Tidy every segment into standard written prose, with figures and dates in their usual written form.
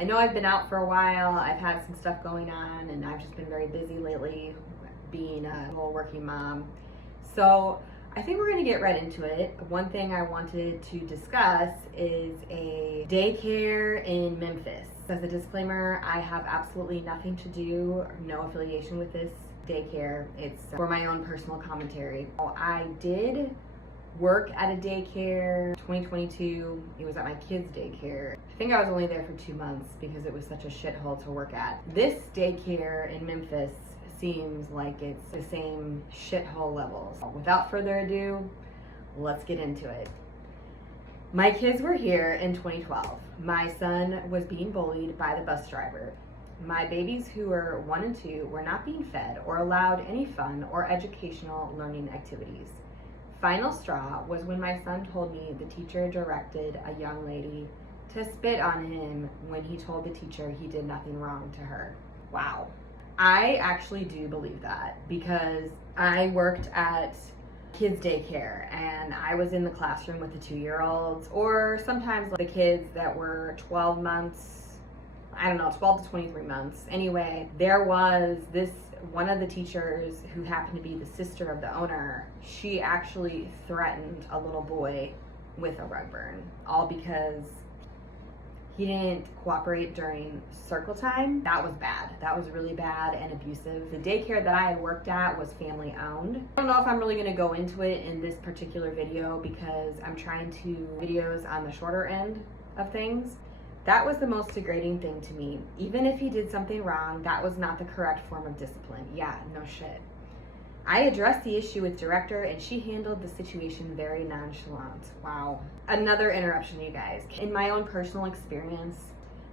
I know I've been out for a while. I've had some stuff going on and I've just been very busy lately being a whole working mom. So I think we're gonna get right into it. One thing I wanted to discuss is a daycare in Memphis. As a disclaimer, I have absolutely nothing to do, no affiliation with this daycare. It's for my own personal commentary. I did work at a daycare 2022. It was at my kids' daycare. I think I was only there for 2 months because it was such a shithole to work at. This daycare in Memphis seems like it's the same shithole levels. Without further ado, let's get into it. My kids were here in 2012. My son was being bullied by the bus driver. My babies, who were 1 and 2, were not being fed or allowed any fun or educational learning activities. Final straw was when my son told me the teacher directed a young lady to spit on him when he told the teacher he did nothing wrong to her. Wow. I actually do believe that because I worked at kids daycare and I was in the classroom with the 2-year-olds, or sometimes the kids that were 12 months, 12 to 23 months. Anyway, there was one of the teachers who happened to be the sister of the owner. She actually threatened a little boy with a rug burn, all because he didn't cooperate during circle time. That was bad. That was really bad and abusive. The daycare that I had worked at was family owned. I don't know if I'm really gonna go into it in this particular video because I'm trying to videos on the shorter end of things. That was the most degrading thing to me. Even if he did something wrong, that was not the correct form of discipline. Yeah, no shit. I addressed the issue with director and she handled the situation very nonchalant. Wow. Another interruption, you guys. In my own personal experience,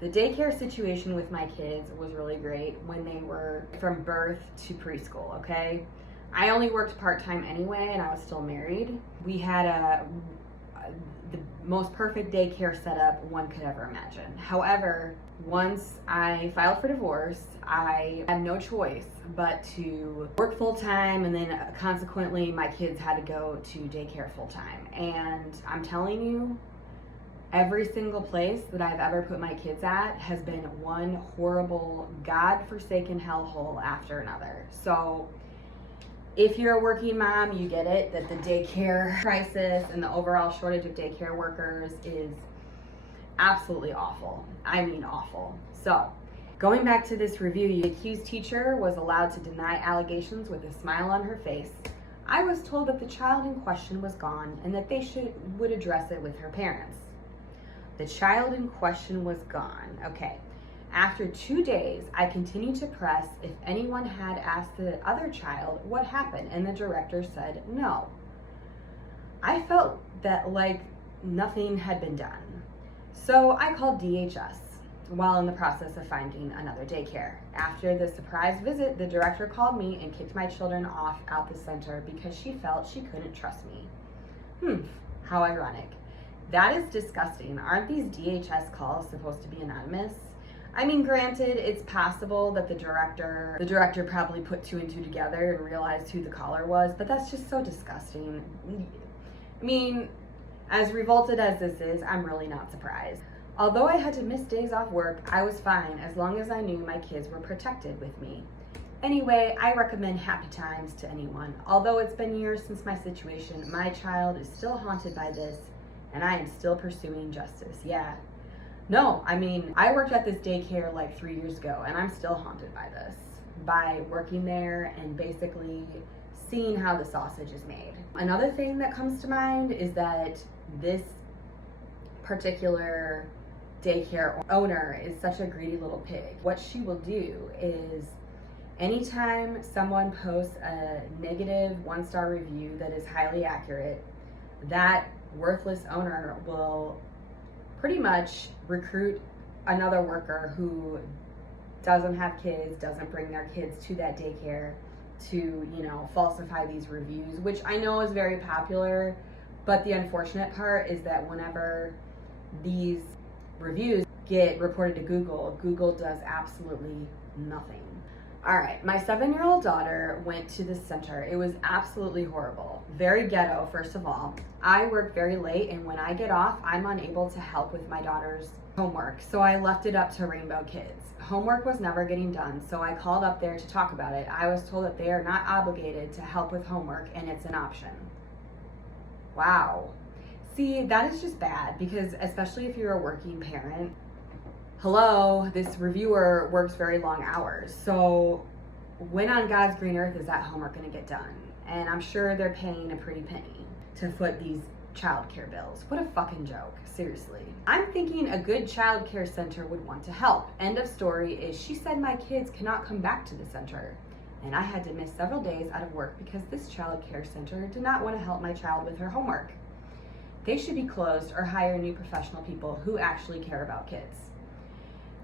the daycare situation with my kids was really great when they were from birth to preschool, okay? I only worked part-time anyway and I was still married. We had the most perfect daycare setup one could ever imagine. However, once I filed for divorce, I had no choice but to work full-time, and then consequently my kids had to go to daycare full-time. And I'm telling you, every single place that I've ever put my kids at has been one horrible, God-forsaken hellhole after another. So if you're a working mom, you get it, that the daycare crisis and the overall shortage of daycare workers is absolutely awful. I mean awful. So, going back to this review, the accused teacher was allowed to deny allegations with a smile on her face. I was told that the child in question was gone and that they would address it with her parents. The child in question was gone. Okay. After 2 days, I continued to press if anyone had asked the other child what happened, and the director said no. I felt that like nothing had been done. So I called DHS while in the process of finding another daycare. After the surprise visit, the director called me and kicked my children off out the center because she felt she couldn't trust me. How ironic. That is disgusting. Aren't these DHS calls supposed to be anonymous? I mean, granted, it's possible that the director probably put 2 and 2 together and realized who the caller was, but that's just so disgusting. I mean, as revolted as this is, I'm really not surprised. Although I had to miss days off work, I was fine as long as I knew my kids were protected with me. Anyway, I recommend Happy Times to anyone. Although it's been years since my situation, my child is still haunted by this, and I am still pursuing justice. Yeah. No, I mean, I worked at this daycare like 3 years ago, and I'm still haunted by this. By working there and basically seeing how the sausage is made. Another thing that comes to mind is that this particular daycare owner is such a greedy little pig. What she will do is anytime someone posts a negative 1-star review that is highly accurate, that worthless owner will pretty much recruit another worker who doesn't have kids, doesn't bring their kids to that daycare to, falsify these reviews, which I know is very popular. But the unfortunate part is that whenever these reviews get reported to Google, Google does absolutely nothing. All right, my 7-year-old daughter went to this center. It was absolutely horrible. Very ghetto, first of all. I work very late, and when I get off, I'm unable to help with my daughter's homework. So I left it up to Rainbow Kids. Homework was never getting done, so I called up there to talk about it. I was told that they are not obligated to help with homework, and it's an option. Wow. See, that is just bad, because especially if you're a working parent, hello, this reviewer works very long hours. So when on God's green earth is that homework going to get done? And I'm sure they're paying a pretty penny to foot these childcare bills. What a fucking joke, seriously. I'm thinking a good childcare center would want to help. End of story is she said my kids cannot come back to the center. And I had to miss several days out of work because this childcare center did not want to help my child with her homework. They should be closed or hire new professional people who actually care about kids.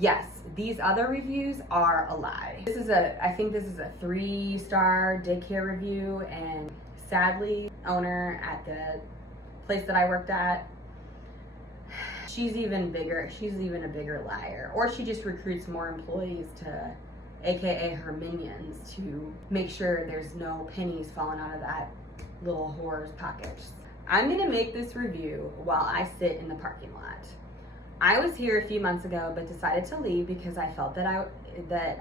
Yes, these other reviews are a lie. I think this is a 3-star daycare review, and sadly, owner at the place that I worked at, she's even a bigger liar. Or she just recruits more employees to, AKA her minions, to make sure there's no pennies falling out of that little whore's pockets. I'm gonna make this review while I sit in the parking lot. I was here a few months ago, but decided to leave because I felt that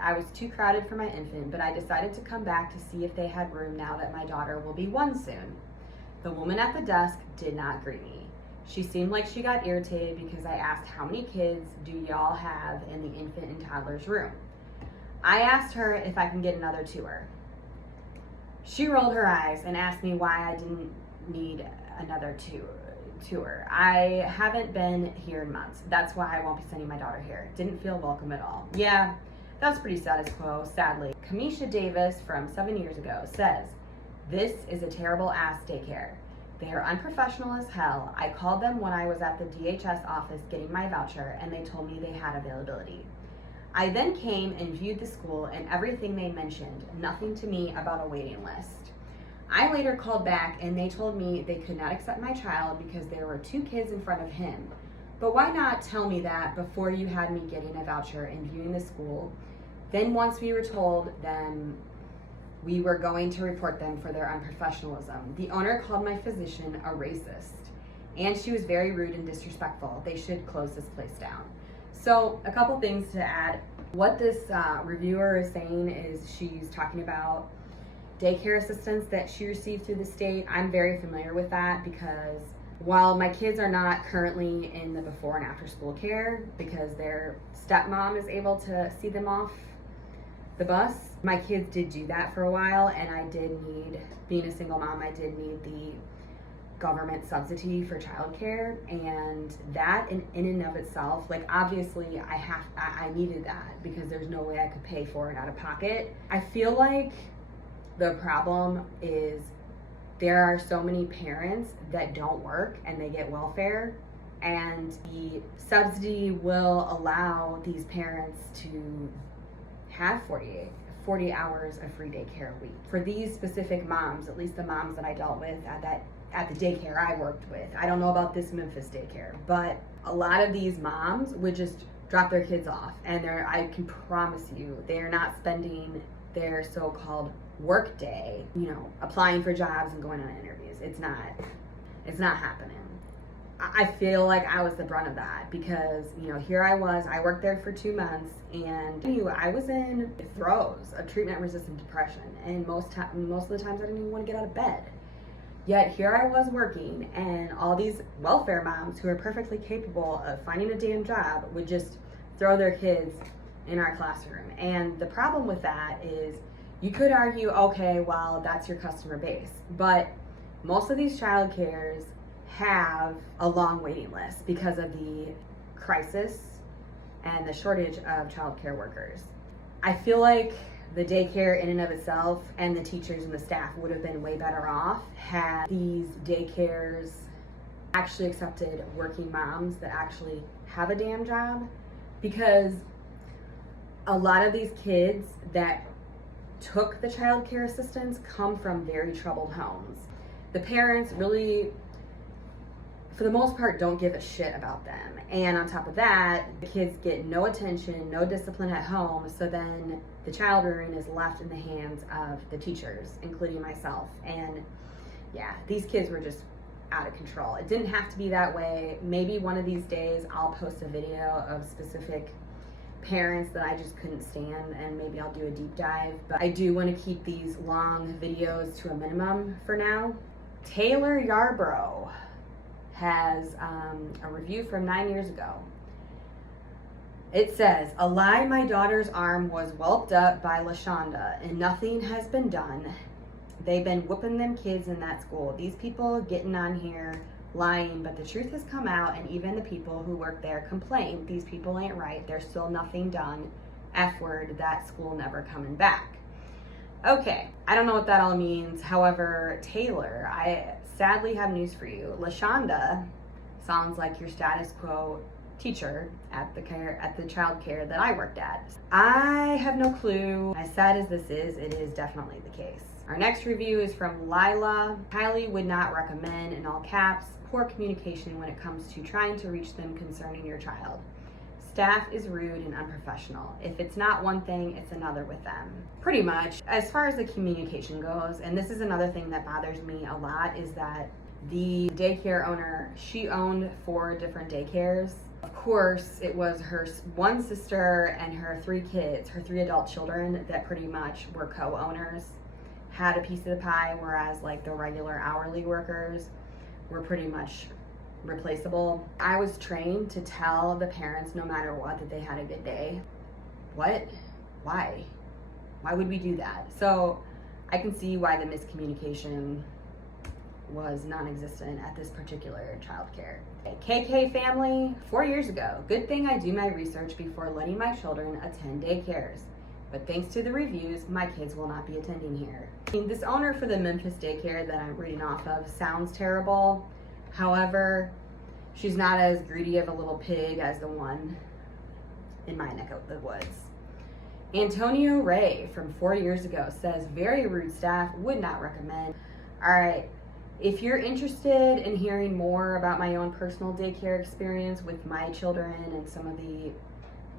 I was too crowded for my infant, but I decided to come back to see if they had room now that my daughter will be 1 soon. The woman at the desk did not greet me. She seemed like she got irritated because I asked how many kids do y'all have in the infant and toddler's room. I asked her if I can get another tour. She rolled her eyes and asked me why I didn't need another tour. I haven't been here in months. That's why I won't be sending my daughter here. Didn't feel welcome at all. Yeah, that's pretty status quo, sadly. Kamisha Davis from 7 years ago says, this is a terrible ass daycare. They are unprofessional as hell. I called them when I was at the DHS office getting my voucher and they told me they had availability. I then came and viewed the school and everything they mentioned, nothing to me about a waiting list. I later called back and they told me they could not accept my child because there were 2 kids in front of him. But why not tell me that before you had me getting a voucher and viewing the school? Then once we were told them we were going to report them for their unprofessionalism. The owner called my physician a racist and she was very rude and disrespectful. They should close this place down. So a couple things to add. What this reviewer is saying is she's talking about daycare assistance that she received through the state. I'm very familiar with that because while my kids are not currently in the before and after school care because their stepmom is able to see them off the bus, my kids did do that for a while, and I did need, being a single mom, I did need the government subsidy for childcare, and that in and of itself, like obviously I needed that because there's no way I could pay for it out of pocket. I feel like the problem is there are so many parents that don't work and they get welfare, and the subsidy will allow these parents to have 40 hours of free daycare a week. For these specific moms, at least the moms that I dealt with at the daycare I worked with, I don't know about this Memphis daycare, but a lot of these moms would just drop their kids off, and I can promise you, they're not spending their so-called work day, applying for jobs and going on interviews. It's not happening. I feel like I was the brunt of that because, here I worked there for 2 months and I was in throes of treatment-resistant depression, and most of the times I didn't even want to get out of bed. Yet here I was working, and all these welfare moms who are perfectly capable of finding a damn job would just throw their kids in our classroom. And the problem with that is you could argue, okay, well, that's your customer base, but most of these child cares have a long waiting list because of the crisis and the shortage of child care workers. I feel like the daycare in and of itself and the teachers and the staff would have been way better off had these daycares actually accepted working moms that actually have a damn job, because a lot of these kids that took the child care assistance come from very troubled homes. The parents really for the most part, don't give a shit about them. And on top of that, the kids get no attention, no discipline at home, so then the child rearing is left in the hands of the teachers, including myself. And yeah, these kids were just out of control. It didn't have to be that way. Maybe one of these days I'll post a video of specific parents that I just couldn't stand, and maybe I'll do a deep dive. But I do want to keep these long videos to a minimum for now. Taylor Yarbrough has a review from 9 years ago. It says, "A lie, my daughter's arm was whelped up by LaShonda and nothing has been done. They've been whooping them kids in that school. These people getting on here lying, but the truth has come out, and even the people who work there complain. These people ain't right. There's still nothing done. F word, that school never coming back." Okay, I don't know what that all means. However, Taylor, I sadly have news for you. LaShonda sounds like your status quo teacher at the child care that I worked at. I have no clue. As sad as this is, it is definitely the case. Our next review is from Lila. "Highly would not recommend," in all caps, "poor communication when it comes to trying to reach them concerning your child. Staff is rude and unprofessional. If it's not one thing, it's another with them." Pretty much. As far as the communication goes, and this is another thing that bothers me a lot, is that the daycare owner, she owned 4 different daycares. Of course, it was her one sister and her 3 kids, her 3 adult children, that pretty much were co-owners, had a piece of the pie, whereas like the regular hourly workers were pretty much replaceable. I was trained to tell the parents no matter what that they had a good day. What? Why? Why would we do that? So I can see why the miscommunication was non-existent at this particular childcare. KK family, 4 years ago. "Good thing I do my research before letting my children attend daycares. But thanks to the reviews, my kids will not be attending here." This owner for the Memphis daycare that I'm reading off of sounds terrible. However, she's not as greedy of a little pig as the one in my neck of the woods. Antonio Ray from 4 years ago says, "Very rude staff, would not recommend." All right, if you're interested in hearing more about my own personal daycare experience with my children and some of the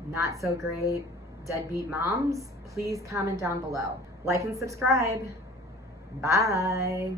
not so great deadbeat moms, please comment down below. Like and subscribe. Bye.